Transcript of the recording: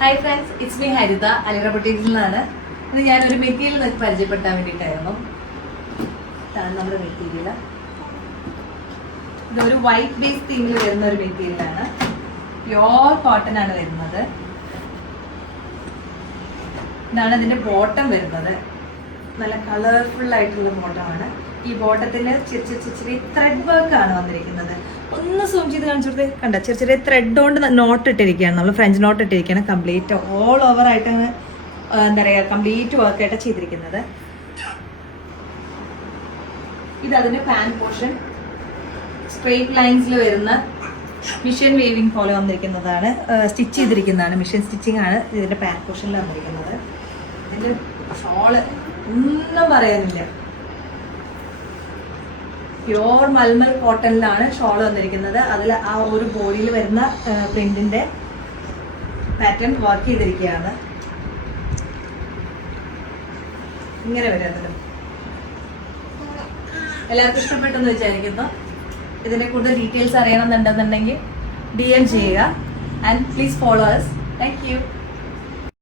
Hi friends, it's me ഹരിത അലിറ ബൊട്ടീക്സിൽ നിന്നാണ്. ഇന്ന് ഞാനൊരു മെറ്റീരിയൽ നിങ്ങൾക്ക് പരിചയപ്പെടുത്താൻ വേണ്ടിയിട്ടായിരുന്നു. ഇതാണ് നമ്മുടെ മെറ്റീരിയൽ. ഇതൊരു വൈറ്റ് ബേസ് തീമിൽ വരുന്ന ഒരു മെറ്റീരിയലാണ്. പ്യോർ കോട്ടൺ ആണ് വരുന്നത്. ഇതാണ് ഇതിന്റെ ബോട്ടം വരുന്നത്. നല്ല കളർഫുൾ ആയിട്ടുള്ള ബോട്ടമാണ്. ഈ ബോട്ടത്തിന് ചെറിയ ത്രെഡ് വർക്ക് ആണ് വന്നിരിക്കുന്നത്. ഒന്ന് സൂം ചെയ്ത് കാണിച്ചു കൊടുത്തേ. കണ്ട ചെറിയ ത്രെഡ് കൊണ്ട് നോട്ട് ഇട്ടിരിക്കുകയാണ്. നമ്മൾ ഫ്രഞ്ച് നോട്ട് ഇട്ടിരിക്കുകയാണ്. കംപ്ലീറ്റ് ഓൾ ഓവർ ആയിട്ടാണ് എന്താ പറയുക, കംപ്ലീറ്റ് വർക്കായിട്ട് ചെയ്തിരിക്കുന്നത്. ഇത് അതിന്റെ പാൻ പോർഷൻ സ്ട്രെയിറ്റ് ലൈൻസിൽ വരുന്ന മിഷൻ വേവിങ് പോലെ വന്നിരിക്കുന്നതാണ്. സ്റ്റിച്ച് ചെയ്തിരിക്കുന്നതാണ്. മിഷൻ സ്റ്റിച്ചിങ് ആണ് ഇതിന്റെ പാൻ പോർഷനിൽ വന്നിരിക്കുന്നത്. ഇതിന്റെ ഷോള് ഒന്നും പറയാനില്ല. പ്യോർ മൽമൽ കോട്ടണിലാണ് ഷോൾ വന്നിരിക്കുന്നത്. അതിൽ ആ ഒരു ബോഡിയിൽ വരുന്ന പ്രിന്റിന്റെ പാറ്റേൺ വർക്ക് ചെയ്തിരിക്കുകയാണ്. ഇങ്ങനെ വരുന്നത് എല്ലാവർക്കും ഇഷ്ടപ്പെട്ടെന്ന് വിചാരിക്കുന്നു. ഇതിനെ കൂടുതൽ ഡീറ്റെയിൽസ് അറിയണമെന്നുണ്ടെന്നുണ്ടെങ്കിൽ DM ചെയ്യുക. And please follow us. Thank you.